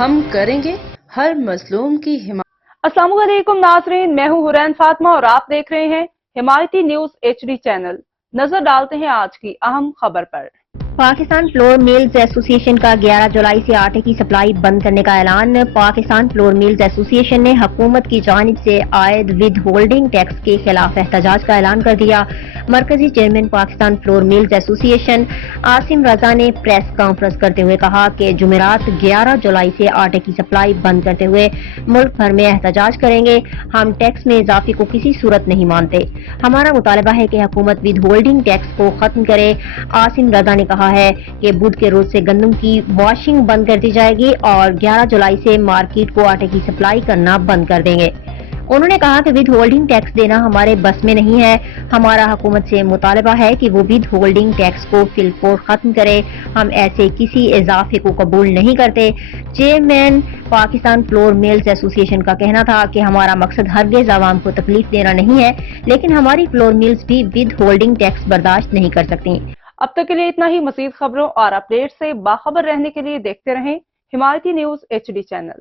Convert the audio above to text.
ہم کریں گے ہر مظلوم کی حمایت۔ السلام علیکم ناظرین، میں ہوں حورین فاطمہ اور آپ دیکھ رہے ہیں حمایتی نیوز HD چینل۔ نظر ڈالتے ہیں آج کی اہم خبر پر۔ پاکستان فلور میلز ایسوسی ایشن کا 11 جولائی سے آٹے کی سپلائی بند کرنے کا اعلان۔ پاکستان فلور میلز ایسوسی ایشن نے حکومت کی جانب سے عائد ود ہولڈنگ ٹیکس کے خلاف احتجاج کا اعلان کر دیا۔ مرکزی چیئرمین پاکستان فلور میلز ایسوسی ایشن عاصم رضا نے پریس کانفرنس کرتے ہوئے کہا کہ جمعرات 11 جولائی سے آٹے کی سپلائی بند کرتے ہوئے ملک بھر میں احتجاج کریں گے۔ ہم ٹیکس میں اضافے کو کسی صورت نہیں مانتے۔ ہمارا مطالبہ ہے کہ حکومت ود ہولڈنگ ٹیکس کو ختم کرے۔ عاصم رضا نے کہا ہے کہ بدھ کے روز سے گندم کی واشنگ بند کر دی جائے گی اور 11 جولائی سے مارکیٹ کو آٹے کی سپلائی کرنا بند کر دیں گے۔ انہوں نے کہا کہ ود ہولڈنگ ٹیکس دینا ہمارے بس میں نہیں ہے۔ ہمارا حکومت سے مطالبہ ہے کہ وہ ود ہولڈنگ ٹیکس کو فی الفور ختم کرے۔ ہم ایسے کسی اضافے کو قبول نہیں کرتے۔ چیئرمین پاکستان فلور میلز ایسوسی ایشن کا کہنا تھا کہ ہمارا مقصد ہرگز عوام کو تکلیف دینا نہیں ہے، لیکن ہماری فلور میلز بھی ود ہولڈنگ ٹیکس برداشت نہیں کر سکتی۔ اب تک کے لیے اتنا ہی۔ مزید خبروں اور اپڈیٹ سے باخبر رہنے کے لیے دیکھتے رہیں حمایتی نیوز HD چینل۔